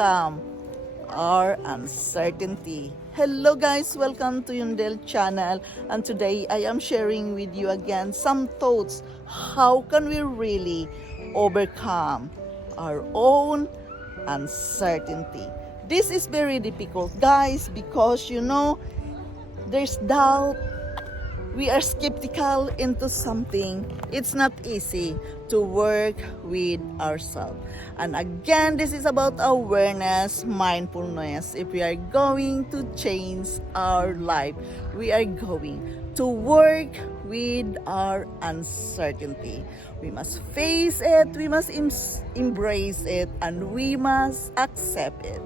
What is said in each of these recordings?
overcome our uncertainty. Hello guys, welcome to Untitled channel, and today I am sharing with you again some thoughts. How can we really overcome our own uncertainty? This is very difficult guys because there's doubt. We are skeptical into something. It's not easy to work with ourselves. And again, this is about awareness, mindfulness. If we are going to change our life, we are going to work with our uncertainty. We must face it, we must embrace it, and we must accept it.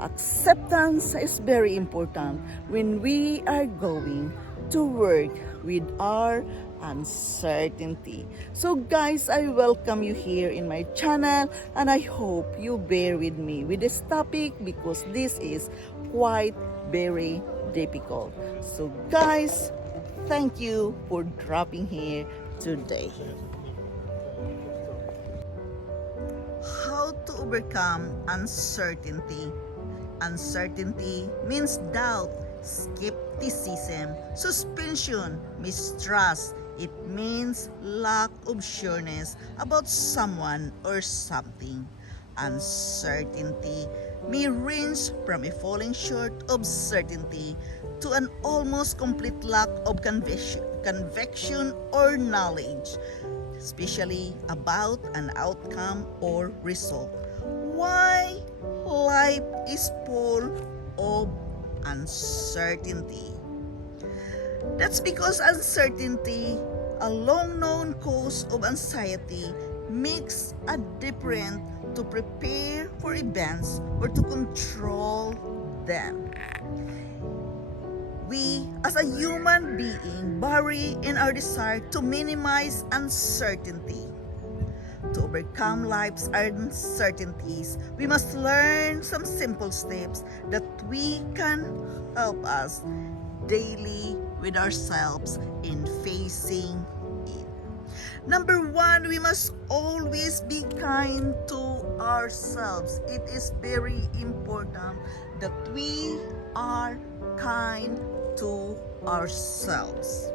Acceptance is very important when we are going to work with our uncertainty. So guys, I welcome you here in my channel, and I hope you bear with me with this topic because this is quite very difficult. So guys, thank you for dropping here today. How to overcome uncertainty? Uncertainty means doubt, skepticism, suspension, mistrust. It means lack of sureness about someone or something. Uncertainty may range from a falling short of certainty to an almost complete lack of conviction or knowledge, especially about an outcome or result. Why life is full of uncertainty? That's because uncertainty, a long-known cause of anxiety, makes a difference to prepare for events or to control them. We, as a human being, vary in our desire to minimize uncertainty. To overcome life's uncertainties, we must learn some simple steps that we can help us daily with ourselves in facing it. Number one, we must always be kind to ourselves. It is very important that we are kind to ourselves.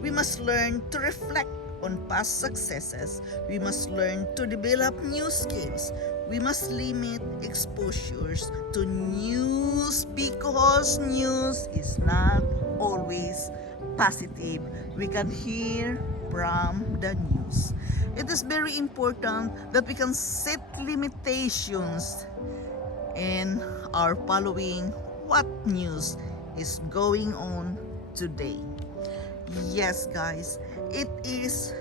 We must learn to reflect on past successes. We must learn to develop new skills. We must limit exposures to news because news is not always positive. We can hear from the news. It is very important that we can set limitations in our following what news is going on today. Yes guys, it is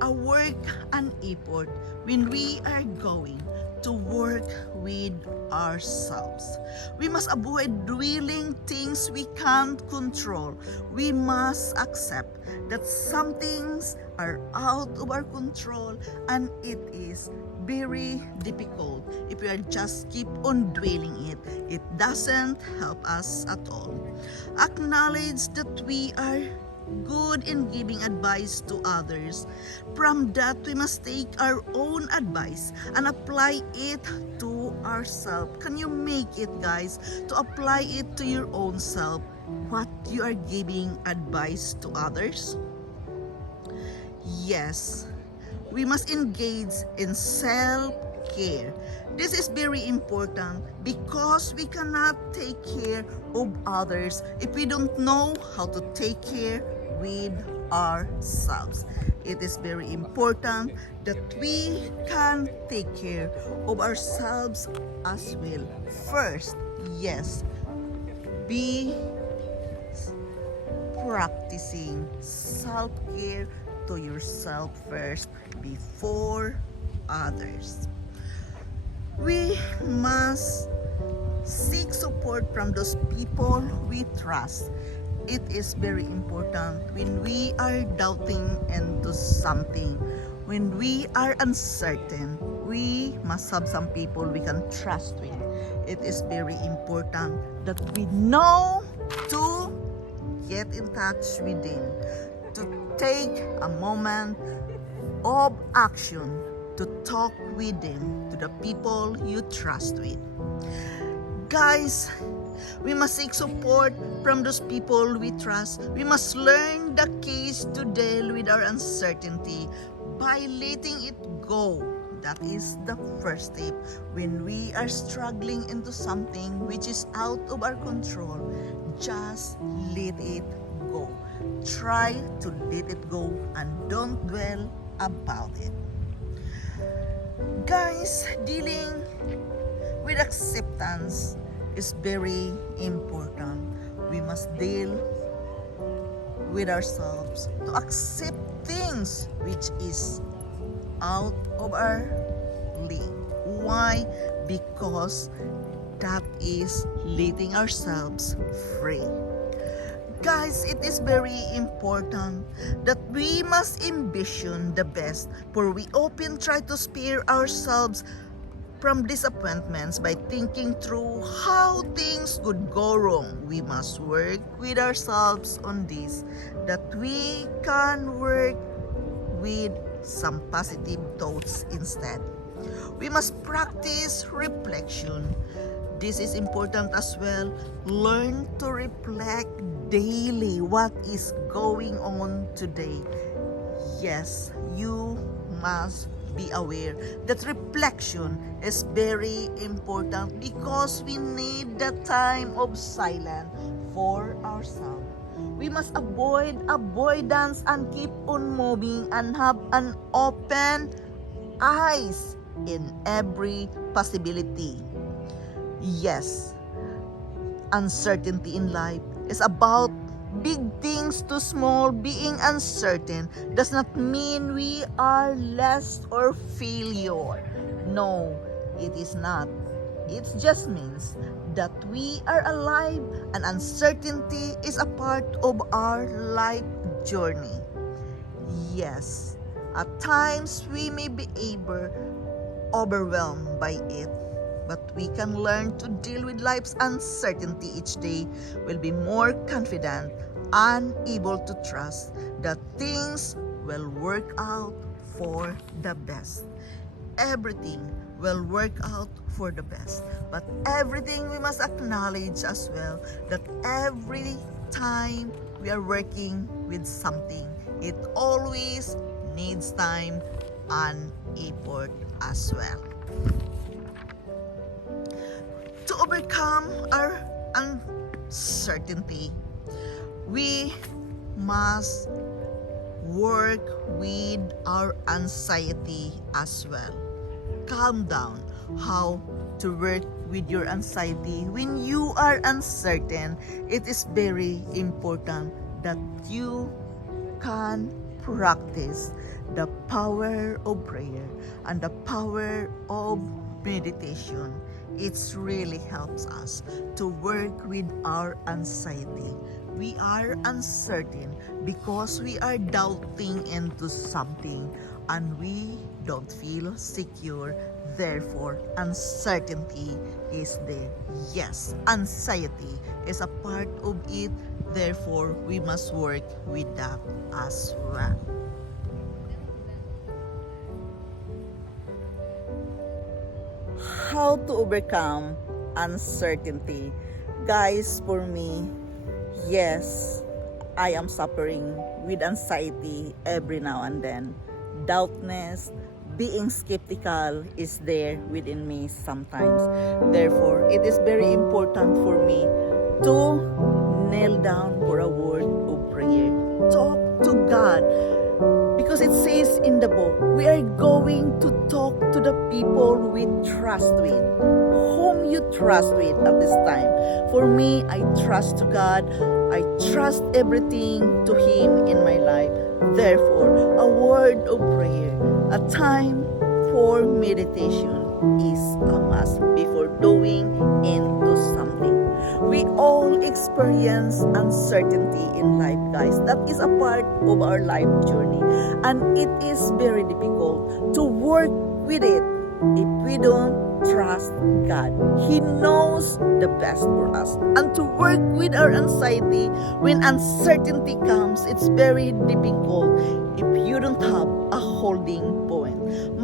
a work and effort when we are going to work with ourselves. We must avoid dwelling things we can't control. We must accept that some things are out of our control, and it is very difficult if we are just keep on dwelling it. It doesn't help us at all. Acknowledge that we are good in giving advice to others. From that, we must take our own advice and apply it to ourselves. Can you make it, guys, to apply it to your own self, what you are giving advice to others? Yes, we must engage in self-care. This is very important because we cannot take care of others if we don't know how to take care with ourselves. It is very important that we can take care of ourselves as well. First, yes, be practicing self-care to yourself first before others. We must seek support from those people we trust. It is very important when we are doubting into something, when we are uncertain, we must have some people we can trust with. It is very important that we know to get in touch with them, to take a moment of action to talk with them, to the people you trust with. Guys, we must seek support from those people we trust. We must learn the keys to deal with our uncertainty by letting it go. That is the first step. When we are struggling into something which is out of our control, just let it go. Try to let it go and don't dwell about it. Guys, dealing with acceptance is very important. We must deal with ourselves to accept things which is out of our league. Why? Because that is letting ourselves free. Guys, it is very important that we must envision the best, for we often try to spare ourselves from disappointments by thinking through how things could go wrong. We must work with ourselves on this, that we can work with some positive thoughts instead. We must practice reflection. This is important as well. Learn to reflect daily what is going on today. Yes, you must be aware that reflection is very important because we need the time of silence for ourselves. We must avoid avoidance and keep on moving and have an open eyes in every possibility. Yes, uncertainty in life is about big things to small. Being uncertain does not mean we are less or failure. No, it is not. It just means that we are alive, and uncertainty is a part of our life journey. Yes, at times we may be overwhelmed by it, but we can learn to deal with life's uncertainty each day. We'll be more confident and able to trust that things will work out for the best. Everything will work out for the best. But everything we must acknowledge as well that every time we are working with something, it always needs time and effort as well. To overcome our uncertainty, we must work with our anxiety as well. Calm down. How to work with your anxiety when you are uncertain? It is very important that you can practice the power of prayer and the power of meditation. It really helps us to work with our anxiety. We are uncertain because we are doubting into something and we don't feel secure. Therefore, uncertainty is there. Yes, anxiety is a part of it. Therefore, we must work with that as well. How to overcome uncertainty? Guys, for me, yes, I am suffering with anxiety every now and then. Doubtness, being skeptical is there within me sometimes. Therefore, it is very important for me to kneel down for a word of prayer. Talk to God. Because it says in the book, we are going to talk to the people we trust with. Whom you trust with at this time. For me, I trust to God. I trust everything to Him in my life. Therefore, a word of prayer, a time for meditation is a must before doing into something. We all experience uncertainty in life, guys. That is a part of our life journey. And it is very difficult to work with it if we don't trust God. He knows the best for us. And to work with our anxiety when uncertainty comes, it's very difficult if you don't have a holding point.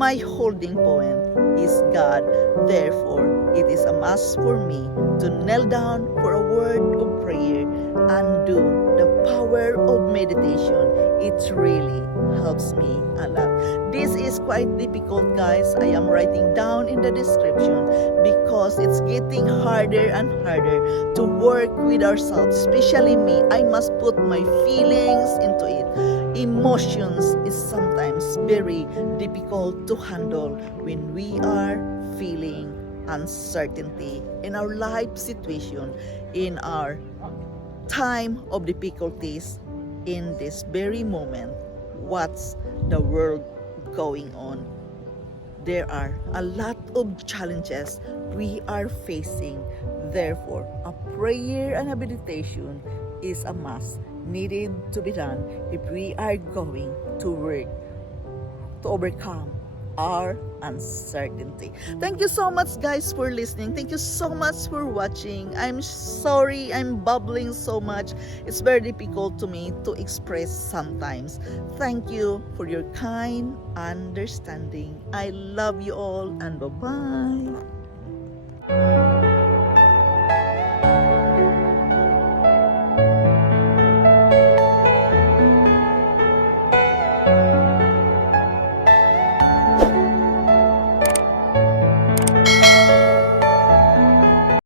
My holding point is God. Therefore, it is a must for me to kneel down for a word of prayer and do the power of meditation. It really helps me a lot. This is quite difficult, guys. I am writing down in the description because it's getting harder and harder to work with ourselves, especially me. I must put my feelings into it. Emotions is sometimes very difficult to handle when we are feeling uncertainty in our life situation, in our time of difficulties, in this very moment. What's the world going on? There are a lot of challenges we are facing. Therefore, a prayer and a meditation is a must needed to be done if we are going to work to overcome our uncertainty. Thank you so much, guys, for listening. Thank you so much for watching. I'm sorry I'm bubbling so much. It's very difficult to me to express sometimes. Thank you for your kind understanding. I love you all, and bye-bye.